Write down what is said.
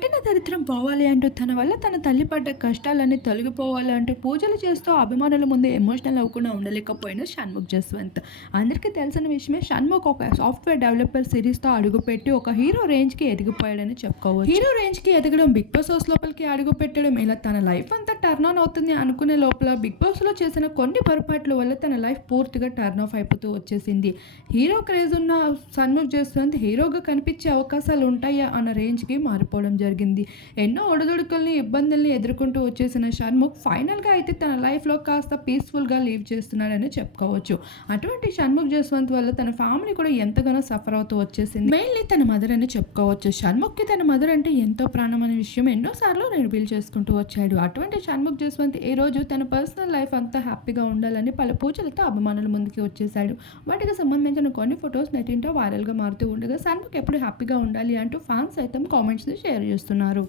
పట్టిన దరిద్రం పోవాలి అంటూ తన వల్ల తన తల్లి పడ్డ కష్టాలన్నీ తొలగిపోవాలి అంటూ పూజలు చేస్తూ అభిమానుల ముందు ఎమోషనల్ అవ్వకుండా ఉండలేకపోయిన షణ్ముఖ్ జస్వంత్. అందరికీ తెలిసిన విషయమే షణ్ముఖ్ ఒక సాఫ్ట్వేర్ డెవలపర్ సిరీస్తో అడుగుపెట్టి ఒక హీరో రేంజ్కి ఎదిగిపోయాడని చెప్పుకోవచ్చు. హీరో రేంజ్కి ఎదగడం బిగ్ బాస్ హౌస్ లోపలికి అడుగుపెట్టడం ఇలా తన లైఫ్ అంతా టర్న్ ఆన్ అవుతుంది అనుకునే లోపల బిగ్ బాస్లో చేసిన కొన్ని పొరపాట్ల వల్ల తన లైఫ్ పూర్తిగా టర్న్ ఆఫ్ అయిపోతూ వచ్చేసింది. హీరో క్రేజ్ ఉన్న షణ్ముఖ్ జస్వంత్ హీరోగా కనిపించే అవకాశాలు ఉంటాయా అన్న రేంజ్కి మారిపోవడం జరిగింది. జరిగింది. ఎన్నో ఒడిదుడుకుల్ని ఇబ్బందుల్ని ఎదుర్కొంటూ వచ్చేసిన షణ్ముఖ్ ఫైనల్గా అయితే తన లైఫ్లో కాస్త పీస్ఫుల్గా లీవ్ చేస్తున్నాడని చెప్పుకోవచ్చు. అటువంటి షణ్ముఖ్ జస్వంత్ వల్ల తన ఫ్యామిలీ కూడా ఎంతగానో సఫర్ అవుతూ వచ్చేసింది. మెయిన్లీ తన మదర్ అని చెప్పుకోవచ్చు. షణ్ముఖ్కి తన మదర్ అంటే ఎంతో ప్రాణం అనే విషయం. ఎన్నోసార్లు రివీల్ చేసుకుంటూ వచ్చాడు. అటువంటి షణ్ముఖ్ జస్వంత్ ఈ రోజు తన పర్సనల్ లైఫ్ అంతా హ్యాపీగా ఉండాలని పలు పూజలతో అభిమానుల ముందుకి వచ్చేసాడు వాటికి సంబంధించిన కొన్ని ఫొటోస్ నెటింటో వైరల్గా మారుతూ ఉండగా షణ్ముఖ్ ఎప్పుడు హ్యాపీగా ఉండాలి అంటూ ఫ్యాన్స్ సైతం కామెంట్స్ని షేర్ చేస్తున్నారు.